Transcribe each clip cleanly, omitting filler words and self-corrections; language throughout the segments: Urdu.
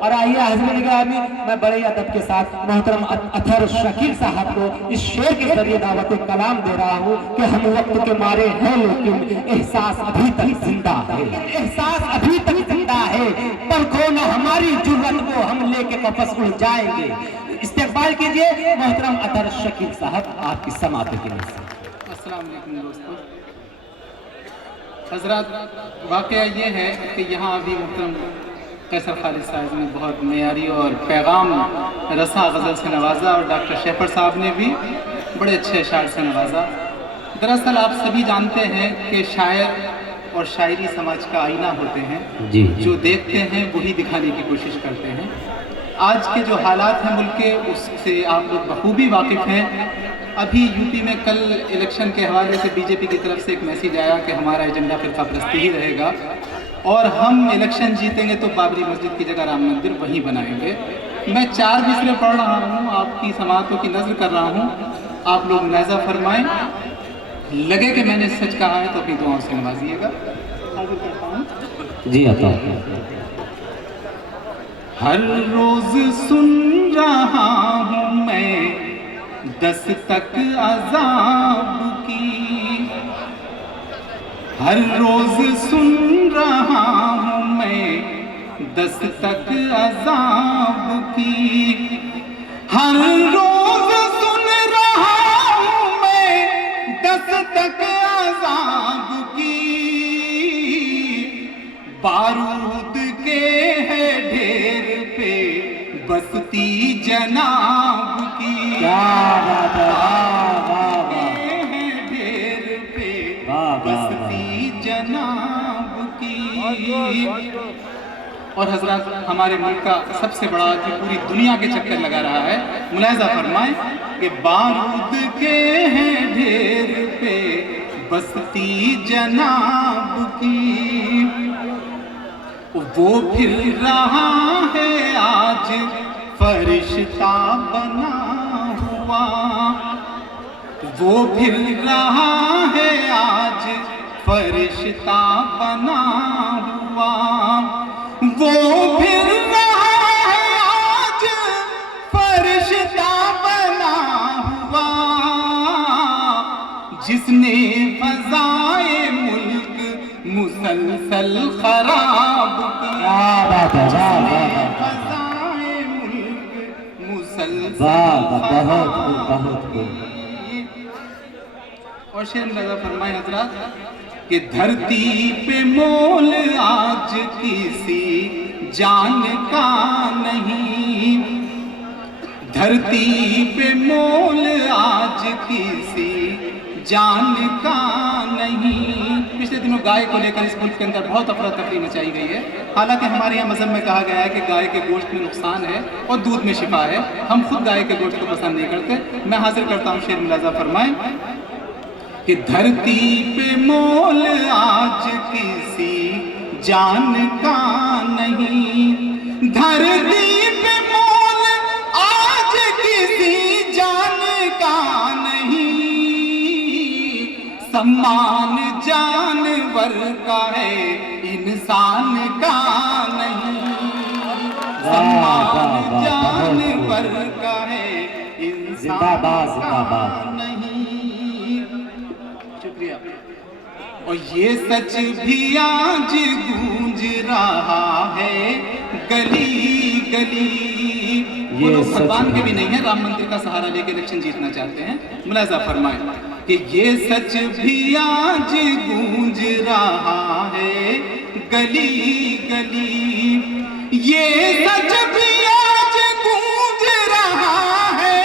اور آئیے حضرت گرامی میں بڑے ادب کے ساتھ محترم اطہر شکیل صاحب کو اس شعر کے ذریعے دعوت کلام دے رہا ہوں کہ ہم وقت کے مارے ہیں لیکن احساس ابھی تک زندہ ہے، احساس ابھی تک زندہ ہے، پر کھونا ہماری جرت کو ہم لے کے واپس اڑ جائیں گے۔ استقبال کیجئے محترم اطہر شکیل صاحب، آپ کی سماعت کے لیے۔ السلام علیکم دوستو، حضرات واقعہ یہ ہے کہ یہاں ابھی محترم قیصر خالد صاحب نے بہت معیاری اور پیغام رساں غزل سے نوازا، اور ڈاکٹر شیفر صاحب نے بھی بڑے اچھے اشعار سے نوازا۔ دراصل آپ سبھی جانتے ہیں کہ شاعر اور شاعری سماج کا آئینہ ہوتے ہیں، جو دیکھتے ہیں وہی دکھانے کی کوشش کرتے ہیں۔ آج کے جو حالات ہیں ملک کے، اس سے آپ لوگ بخوبی واقف ہیں۔ ابھی یو پی میں کل الیکشن کے حوالے سے بی جے پی کی طرف سے ایک میسیج آیا کہ ہمارا ایجنڈا فرقہ پرستی ہی رہے گا، اور ہم الیکشن جیتیں گے تو بابری مسجد کی جگہ رام مندر وہیں بنائیں گے۔ میں 4 مصرے پڑھ رہا ہوں، آپ کی سماعتوں کی نظر کر رہا ہوں، آپ لوگ نیزہ فرمائیں، لگے کہ میں نے سچ کہا ہے تو اپنی دعاؤں سے نوازیے گا۔ حاضر کرتا ہوں جی عطا۔ ہر روز سن رہا ہوں میں دستک عذاب کی، ہر روز سن رہا ہوں میں دستک عذاب کی، ہر روز سن رہا ہوں میں دستک عذاب کی، بارود کے ہے ڈھیر پہ بستی جناب کی، ڈھیر پہ بستی جناب کی۔ اور حضرات ہمارے ملک کا سب سے بڑا جو پوری دنیا کے چکر لگا رہا ہے، ملاحظہ فرمائیں کہ بارود کے ہیں ڈھیر پہ بستی جناب کی، وہ پھر رہا ہے آج فرشتہ بنا ہوا، وہ پھر رہا ہے آج فرشتہ بنا ہوا، وہ پھر رہا ہے آج فرشتہ بنا ہوا، جس نے فضائے ملک مسلسل خراب کیا، فضائے ملک مسلسل خراب کی۔ اور شعر میں نظر فرمائے حضرات کہ دھرتی پہ مول آج کسی جان کا نہیں، دھرتی پہ مول آج کسی جان کا نہیں۔ پچھلے دنوں گائے کو لے کر اس ملک کے اندر بہت افراتفری مچائی گئی ہے، حالانکہ ہمارے یہاں مذہب میں کہا گیا ہے کہ گائے کے گوشت میں نقصان ہے اور دودھ میں شفا ہے، ہم خود گائے کے گوشت کو پسند نہیں کرتے۔ میں حاضر کرتا ہوں شعر ملاحظہ فرمائیں کہ دھرتی پہ مول آج کسی جان کا نہیں، دھرتی پہ مول آج کسی جان کا نہیں، سمان جانور کا ہے انسان کا نہیں، سمان جانور کا ہے انسان کا نہیں۔ شکریہ۔ اور یہ سچ بھی آج گونج رہا ہے گلی گلی، وہ لوگ بھگوان کے بھی نہیں ہیں، رام مندر کا سہارا لے کے الیکشن جیتنا چاہتے ہیں۔ ملاحظہ فرمائیں کہ یہ سچ بھی آج گونج رہا ہے گلی گلی، یہ سچ بھی آج گونج رہا ہے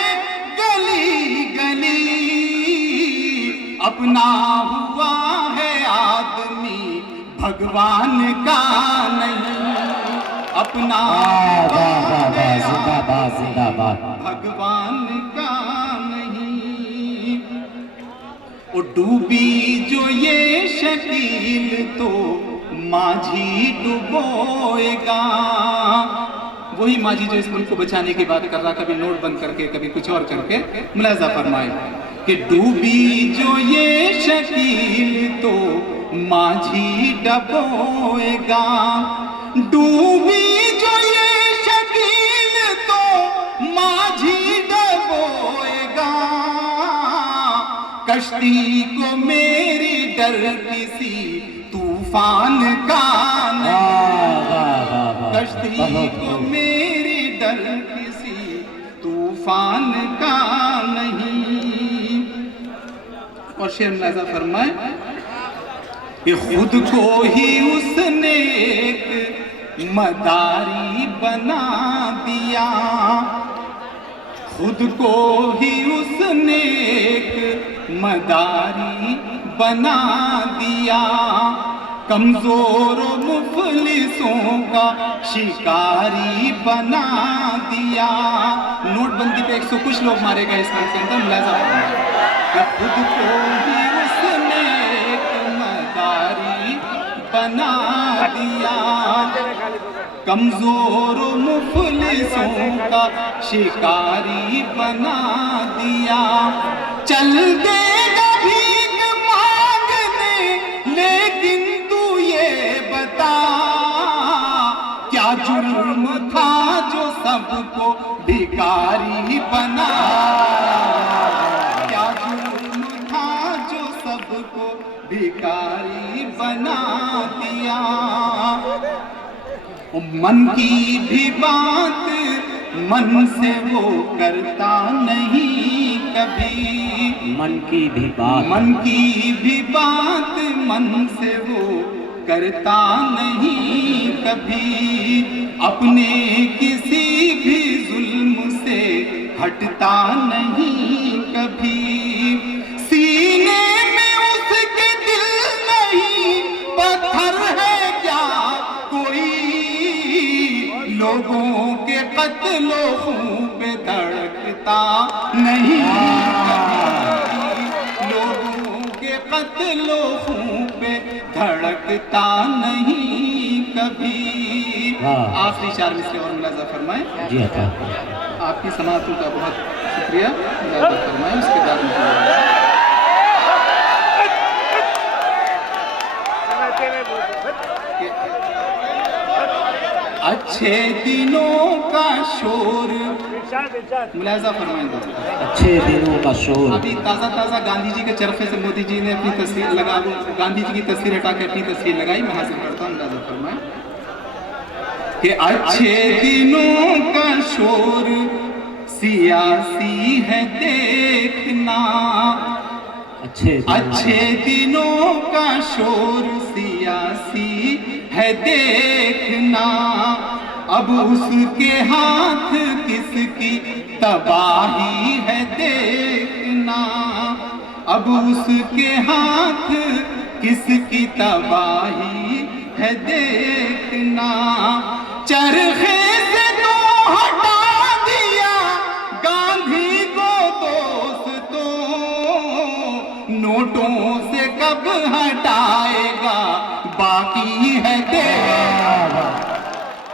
گلی گلی، اپنا ہوا ہے آدمی بھگوان کا نہیں، اپنا بھگوان کا نہیں۔ اور ڈوبی جو یہ شکیل تو ماجھی ڈبوئے گا، وہی ماجھی جو اس ملک کو بچانے کی بات کر رہا، کبھی نوٹ بند کر کے کبھی کچھ اور کر کے۔ ملاحظہ فرمائیں کہ ڈوبی جو یہ شکیل تو ماجھی ڈبوئے گا، ڈوبی جو یہ ماجھی ڈبوئے گا کشتی کو میری ڈر کسی طوفان کا نہیں، کشتی کو میری ڈر کسی طوفان کا نہیں۔ اور شعر ملاحظہ فرمائے کہ خود کو ہی اس نے ایک مداری بنا دیا، خود کو ہی اس نے ایک مداری بنا دیا، کمزور و مفلسوں کا شکاری بنا دیا۔ نوٹ بندی پہ 100 کچھ لوگ مارے گئے اس کام کے اندر، ملاحظہ فرمائے کہ خود کو ہی اس نے ایک مداری بنا دیا، کمزور و مفلسوں کا شکاری بنا دیا۔ چل دے گا بھیک مانگنے لیکن تو یہ بتا کیا جرم تھا جو سب کو بھکاری بنا، کیا جرم تھا جو سب کو بھکاری بنا دیا۔ من کی بھی بات من سے وہ کرتا نہیں کبھی، من کی بھی بات، من کی بھی بات من سے وہ کرتا نہیں کبھی، اپنے کسی بھی ظلم سے ہٹتا نہیں کبھی، سینے میں اس کے دل نہیں پتھر ہے کیا کوئی، لوگوں کے قتل و خون پہ دھڑکتا نہیں کبھی، لوگوں کے قتل و خون پہ دھڑکتا نہیں کبھی۔ آخری 4 مصرے اور ملاحظہ فرمائیں۔ جی عطا، آپ کی سماعتوں کا بہت شکریہ، ملاحظہ فرمائیں۔ اس کے بعد اچھے دنوں کا شور، ملاحظہ فرمائیں دوستو۔ اچھے دنوں کا شور، ابھی تازہ گاندھی جی کے چرخے سے مودی جی نے اپنی تصویر لگا، گاندھی جی کی تصویر ہٹا کے اپنی تصویر لگائی، میں حاصل کرتا ہوں، ملاحظہ فرمائیں کہ اچھے دنوں کا شور سیاسی ہے دیکھنا، اچھے دنوں کا شور سیاسی ہے دیکھنا، اب اس کے ہاتھ کس کی تباہی ہے دیکھنا، اب اس کے ہاتھ کس کی تباہی ہے دیکھنا، چرخے